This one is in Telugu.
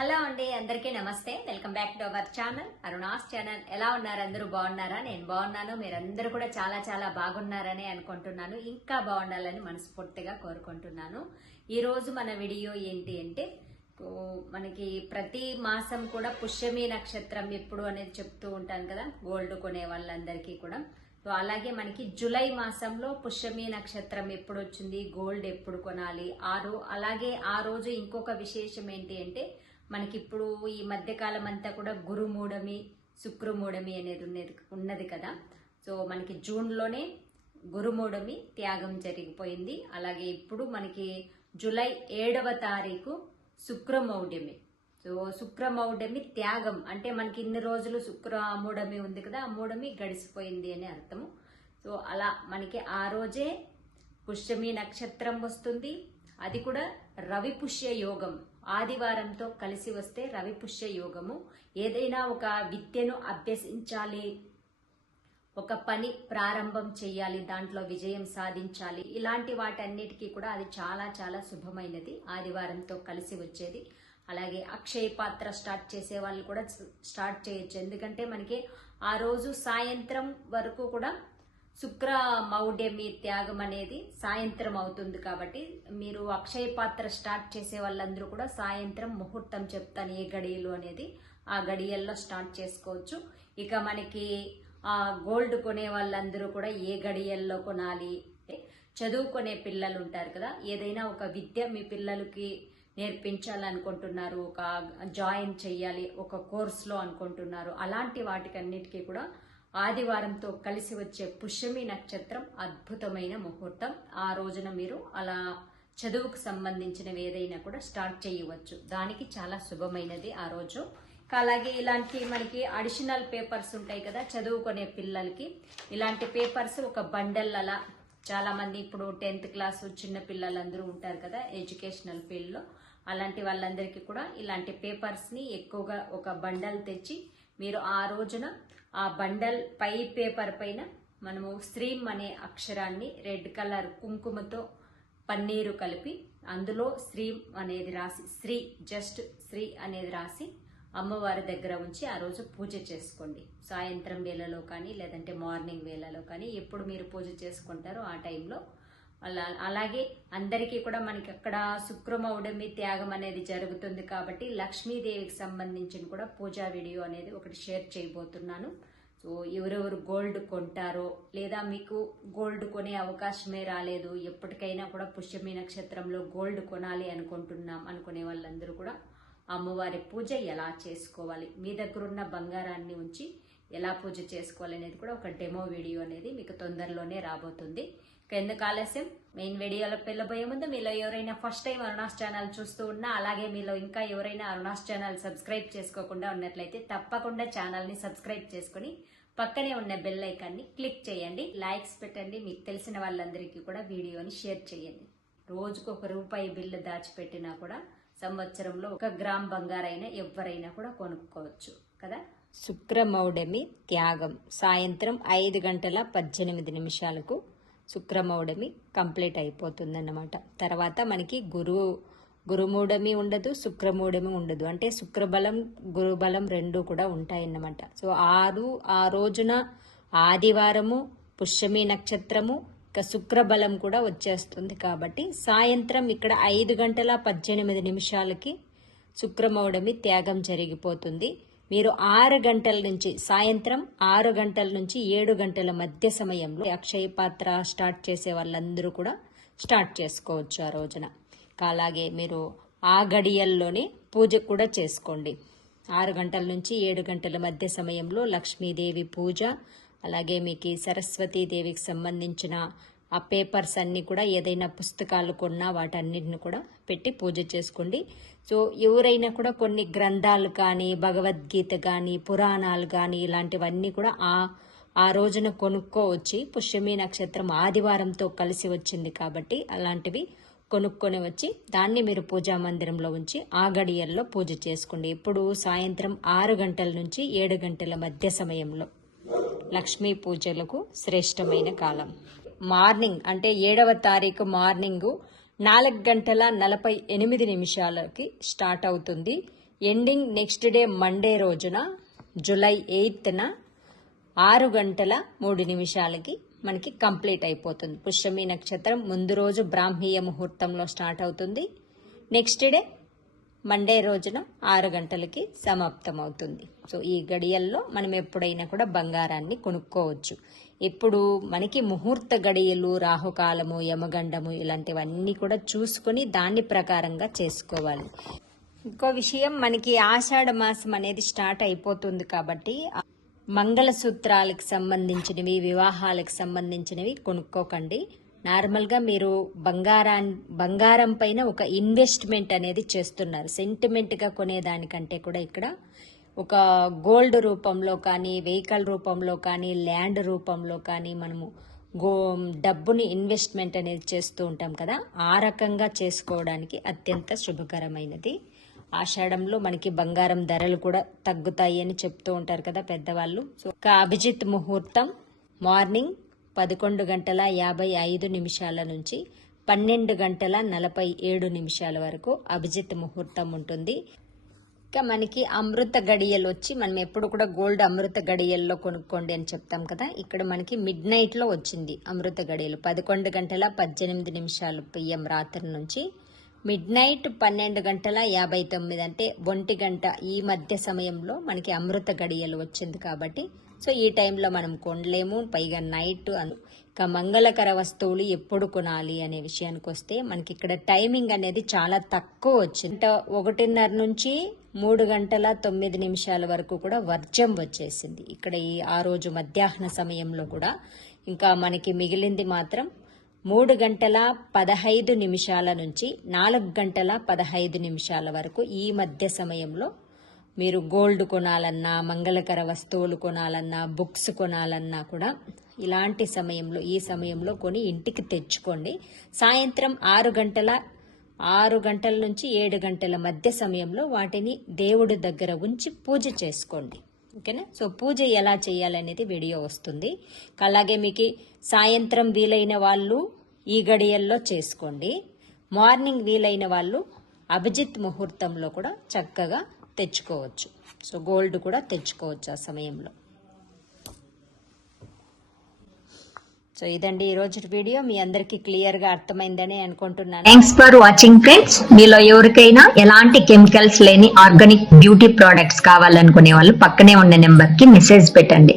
హలో అండి, అందరికీ నమస్తే. Welcome back to our channel Aruna's channel. ఎలా ఉన్నారు? అందరూ బాగున్నారా? నేను బాగున్నాను. మీరందరూ కూడా చాలా చాలా బాగున్నారని అనుకుంటున్నాను. ఇంకా బాగుండాలని మనస్ఫూర్తిగా కోరుకుంటున్నాను. ఈ రోజు మన వీడియో ఏంటి అంటే, మనకి ప్రతి మాసం కూడా పుష్యమి నక్షత్రం ఎప్పుడు అనేది చెప్తూ ఉంటాను కదా, గోల్డ్ కొనే వాళ్ళందరికీ కూడా. సో అలాగే మనకి జూలై మాసంలో పుష్యమి నక్షత్రం ఎప్పుడు వచ్చింది, గోల్డ్ ఎప్పుడు కొనాలి, అలాగే ఆ రోజు ఇంకొక విశేషం ఏంటి అంటే, మనకి ఇప్పుడు ఈ మధ్యకాలం అంతా కూడా గురుమూఢమి, శుక్రమూఢమి అనేది ఉన్నది కదా. సో మనకి జూన్లోనే గురుమూఢమి త్యాగం జరిగిపోయింది. అలాగే ఇప్పుడు మనకి జూలై 7వ తారీఖు శుక్రమౌఢ్యమి. సో శుక్రమౌఢ్యమి త్యాగం అంటే మనకి ఇన్ని రోజులు శుక్రమూఢమి ఉంది కదా, ఆ మూఢమి గడిచిపోయింది అని అర్థము. సో అలా మనకి ఆ రోజే పుష్యమి నక్షత్రం వస్తుంది. అది కూడా రవి పుష్య యోగం, ఆదివారంతో కలిసి వస్తే రవి పుష్య యోగము. ఏదైనా ఒక విద్యను అభ్యసించాలి, ఒక పని ప్రారంభం చేయాలి, దాంట్లో విజయం సాధించాలి, ఇలాంటి వాటన్నిటికీ కూడా అది చాలా చాలా శుభమైనది, ఆదివారంతో కలిసి వచ్చేది. అలాగే అక్షయ పాత్ర స్టార్ట్ చేసే వాళ్ళు కూడా స్టార్ట్ చేయొచ్చు. ఎందుకంటే మనకి ఆ రోజు సాయంత్రం వరకు కూడా శుక్ర మౌఢ్యమి త్యాగం అనేది సాయంత్రం అవుతుంది. కాబట్టి మీరు అక్షయ పాత్ర స్టార్ట్ చేసే వాళ్ళందరూ కూడా సాయంత్రం ముహూర్తం చెప్తాను ఏ గడియలు అనేది, ఆ గడియల్లో స్టార్ట్ చేసుకోవచ్చు. ఇక మనకి గోల్డ్ కొనే వాళ్ళందరూ కూడా ఏ గడియల్లో కొనాలి, చదువుకునే పిల్లలు ఉంటారు కదా, ఏదైనా ఒక విద్య మీ పిల్లలకి నేర్పించాలనుకుంటున్నారు, ఒక జాయిన్ చెయ్యాలి ఒక కోర్సులో అనుకుంటున్నారు, అలాంటి వాటికన్నిటికీ కూడా ఆదివారంతో కలిసి వచ్చే పుష్యమి నక్షత్రం అద్భుతమైన ముహూర్తం. ఆ రోజున మీరు అలా చదువుకు సంబంధించినవి ఏదైనా కూడా స్టార్ట్ చేయవచ్చు. దానికి చాలా శుభమైనది ఆ రోజు. అలాగే ఇలాంటి మనకి అడిషనల్ పేపర్స్ ఉంటాయి కదా చదువుకునే పిల్లలకి, ఇలాంటి పేపర్స్ ఒక బండల్ అలా, చాలా మంది ఇప్పుడు 10th క్లాస్ చిన్న పిల్లలందరూ ఉంటారు కదా ఎడ్యుకేషనల్ ఫీల్డ్లో, అలాంటి వాళ్ళందరికీ కూడా ఇలాంటి పేపర్స్ని ఎక్కువగా ఒక బండల్ తెచ్చి మీరు ఆ రోజున ఆ బండల్ పై పేపర్ పైన మనము శ్రీం అనే అక్షరాన్ని రెడ్ కలర్ కుంకుమతో పన్నీరు కలిపి అందులో శ్రీం అనేది రాసి, జస్ట్ శ్రీ అనేది రాసి అమ్మవారి దగ్గర ఉంచి ఆ రోజు పూజ చేసుకోండి. సాయంత్రం వేళలో కానీ లేదంటే మార్నింగ్ వేళలో కానీ, ఎప్పుడు మీరు పూజ చేసుకుంటారో ఆ టైంలో. అలాగే అందరికీ కూడా మనకి అక్కడ శుక్రమౌఢమి త్యాగం అనేది జరుగుతుంది కాబట్టి లక్ష్మీదేవికి సంబంధించిన కూడా పూజా వీడియో అనేది ఒకటి షేర్ చేయబోతున్నాను. సో ఎవరెవరు గోల్డ్ కొంటారో, లేదా మీకు గోల్డ్ కొనే అవకాశమే రాలేదు, ఎప్పటికైనా కూడా పుష్యమి నక్షత్రంలో గోల్డ్ కొనాలి అనుకునే వాళ్ళందరూ కూడా అమ్మవారి పూజ ఎలా చేసుకోవాలి, మీ దగ్గర ఉన్న బంగారాన్ని ఉంచి ఎలా పూజ చేసుకోవాలి అనేది కూడా ఒక డెమో వీడియో అనేది మీకు తొందరలోనే రాబోతుంది. ఎందుకు ఆలస్యం, మెయిన్ వీడియోలో వెళ్ళబోయే ముందు మీలో ఎవరైనా ఫస్ట్ టైం అరుణాస్ ఛానల్ చూస్తూ ఉన్నా, అలాగే మీలో ఇంకా ఎవరైనా అరుణాస్ ఛానల్ సబ్స్క్రైబ్ చేసుకోకుండా ఉన్నట్లయితే తప్పకుండా ఛానల్ని సబ్స్క్రైబ్ చేసుకుని పక్కనే ఉన్న బెల్ ఐకాన్ని క్లిక్ చేయండి, లైక్స్ పెట్టండి, మీకు తెలిసిన వాళ్ళందరికీ కూడా వీడియోని షేర్ చేయండి. రోజుకు ₹1 బిల్లు దాచిపెట్టినా కూడా సంవత్సరంలో 1 గ్రామ్ బంగారైనా ఎవరైనా కూడా కొనుక్కోవచ్చు కదా. శుక్రమౌఢమి త్యాగం సాయంత్రం 5:18 శుక్రమౌఢమి కంప్లీట్ అయిపోతుందన్నమాట. తర్వాత మనకి గురుమూఢమి ఉండదు, శుక్రమూఢమి ఉండదు. అంటే శుక్రబలం గురుబలం రెండు కూడా ఉంటాయన్నమాట. సో ఆ రోజున ఆదివారము పుష్యమి నక్షత్రము, ఇక శుక్రబలం కూడా వచ్చేస్తుంది. కాబట్టి సాయంత్రం ఇక్కడ 5:18 శుక్రమౌఢమి త్యాగం జరిగిపోతుంది. మీరు 6 గంటల నుంచి, సాయంత్రం 6 గంటల నుంచి 7 గంటల మధ్య సమయంలో అక్షయ పాత్ర స్టార్ట్ చేసే వాళ్ళందరూ కూడా స్టార్ట్ చేసుకోవచ్చు ఆ రోజున. అలాగే మీరు ఆ గడియల్లోనే పూజ కూడా చేసుకోండి. 6 గంటల నుంచి 7 గంటల మధ్య సమయంలో లక్ష్మీదేవి పూజ, అలాగే మీకు సరస్వతీదేవికి సంబంధించిన ఆ పేపర్స్ అన్నీ కూడా, ఏదైనా పుస్తకాలు కొన్నా వాటన్నిటిని కూడా పెట్టి పూజ చేసుకోండి. సో ఎవరైనా కూడా కొన్ని గ్రంథాలు కానీ, భగవద్గీత కానీ, పురాణాలు కానీ ఇలాంటివన్నీ కూడా ఆ రోజున కొనుక్కోవచ్చి, పుష్యమి నక్షత్రం ఆదివారంతో కలిసి వచ్చింది కాబట్టి అలాంటివి కొనుక్కొని వచ్చి దాన్ని మీరు పూజా మందిరంలో ఉంచి ఆ గడియల్లో పూజ చేసుకోండి. ఇప్పుడు సాయంత్రం 6 గంటల నుంచి 7 గంటల మధ్య సమయంలో లక్ష్మీ పూజలకు శ్రేష్టమైన కాలం. మార్నింగ్ అంటే 7వ తారీఖు మార్నింగ్ 4:48 స్టార్ట్ అవుతుంది. ఎండింగ్ నెక్స్ట్ డే మండే రోజున జూలై 8న 6:03 మనకి కంప్లీట్ అయిపోతుంది. పుష్యమి నక్షత్రం ముందు రోజు బ్రాహ్మీయ ముహూర్తంలో స్టార్ట్ అవుతుంది. నెక్స్ట్ డే మండే రోజున 6 గంటలకి సమాప్తం అవుతుంది. సో ఈ గడియల్లో మనం ఎప్పుడైనా కూడా బంగారాన్ని కొనుక్కోవచ్చు. ఇప్పుడు మనకి ముహూర్త గడియలు, రాహుకాలము, యమగండము ఇలాంటివన్నీ కూడా చూసుకొని దాని ప్రకారంగా చేసుకోవాలి. ఇంకో విషయం, మనకి ఆషాఢ మాసం అనేది స్టార్ట్ అయిపోతుంది కాబట్టి మంగళసూత్రాలకు సంబంధించినవి, వివాహాలకు సంబంధించినవి కొనుక్కోకండి. నార్మల్గా మీరు బంగారం పైన ఒక ఇన్వెస్ట్మెంట్ అనేది చేస్తున్నారు. సెంటిమెంట్గా కొనేదానికంటే కూడా ఇక్కడ ఒక గోల్డ్ రూపంలో కానీ, వెహికల్ రూపంలో కానీ, ల్యాండ్ రూపంలో కానీ మనము డబ్బుని ఇన్వెస్ట్మెంట్ అనేది చేస్తూ ఉంటాం కదా, ఆ రకంగా చేసుకోవడానికి అత్యంత శుభకరమైనది. ఆషాఢంలో మనకి బంగారం ధరలు కూడా తగ్గుతాయి అని చెప్తూ ఉంటారు కదా పెద్దవాళ్ళు. సో అభిజిత్ ముహూర్తం మార్నింగ్ 11:55 నుంచి 12:47 వరకు అభిజిత్ ముహూర్తం ఉంటుంది. ఇంకా మనకి అమృత గడియలు వచ్చి, మనం ఎప్పుడు కూడా గోల్డ్ అమృత గడియల్లో కొనుక్కోండి అని చెప్తాం కదా, ఇక్కడ మనకి మిడ్ నైట్ లో వచ్చింది అమృత గడియలు. 11:18 PM రాత్రి నుంచి మిడ్ నైట్ 12:59 అంటే 1 గంట ఈ మధ్య సమయంలో మనకి అమృత గడియలు వచ్చింది కాబట్టి సో ఈ టైంలో మనం కొనలేము. పైగా నైట్ ఇక మంగళకర వస్తువులు ఎప్పుడు కొనాలి అనే విషయానికి వస్తే మనకి ఇక్కడ టైమింగ్ అనేది చాలా తక్కువ వచ్చింది. 1:30 నుంచి 3:09 వరకు కూడా వర్జం వచ్చేసింది ఇక్కడ ఆ రోజు మధ్యాహ్న సమయంలో కూడా. ఇంకా మనకి మిగిలింది మాత్రం 3:15 నుంచి 4:15 వరకు ఈ మధ్య సమయంలో మీరు గోల్డ్ కొనాలన్నా, మంగళకర వస్తువులు కొనాలన్నా, బుక్స్ కొనాలన్నా కూడా ఇలాంటి సమయంలో, ఈ సమయంలో కొని ఇంటికి తెచ్చుకోండి. సాయంత్రం 6 గంటల నుంచి 7 గంటల మధ్య సమయంలో వాటిని దేవుడి దగ్గర ఉంచి పూజ చేసుకోండి. ఓకేనా? సో పూజ ఎలా చేయాలనేది వీడియో వస్తుంది. అలాగే మీకు సాయంత్రం వీలైన వాళ్ళు ఈ గడియల్లో చేసుకోండి. మార్నింగ్ వీలైన వాళ్ళు అభిజిత్ ముహూర్తంలో కూడా చక్కగా తెచ్చుకోవచ్చు. సో గోల్డ్ కూడా తెచ్చుకోవచ్చు ఆ సమయంలో. సో ఇదండి ఈ రోజు వీడియో. మీ అందరికి క్లియర్ గా అర్థమైందని అనుకుంటున్నాను. Thanks for watching friends. మీలో ఎవరికైనా ఎలాంటి కెమికల్స్ లేని ఆర్గానిక్ బ్యూటీ ప్రొడక్ట్స్ కావాలనుకునే వాళ్ళు పక్కనే ఉన్న నెంబర్ కి మెసేజ్ పెట్టండి.